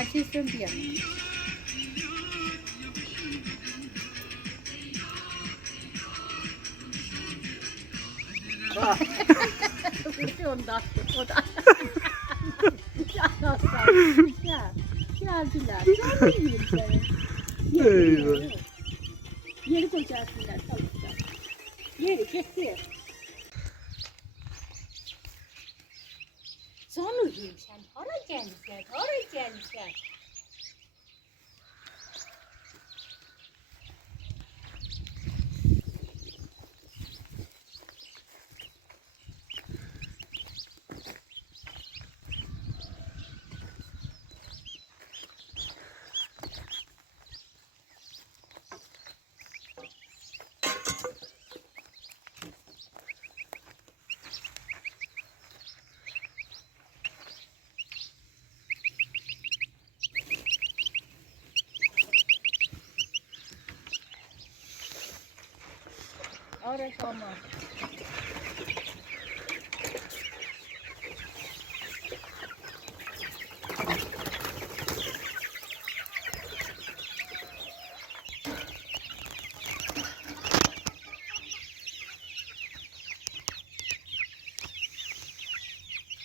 Her şey söndü yani. Ondan, o da. Ya nasıl? Ya, geldiler. Canlı yiyeyim seni. Eyvah. Yeri koyacaksınlar, çalışacak. Yeri, gitti. Sonra yiyeyim sen. Hara gelmişler, hara gelmişler. Orası olmaz.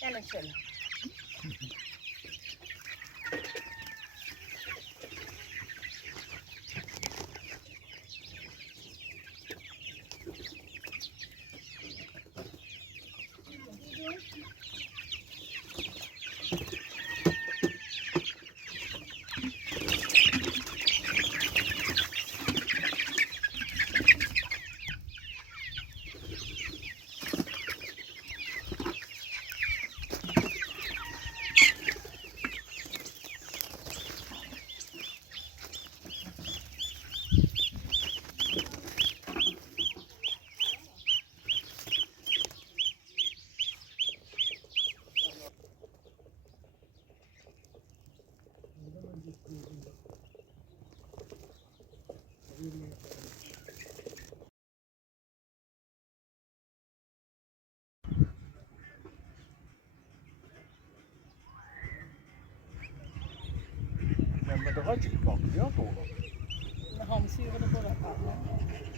Gelin şöyle. Mehmet Ağa çıkıp bakıyor doğru. Hamsi yığını bırakalım.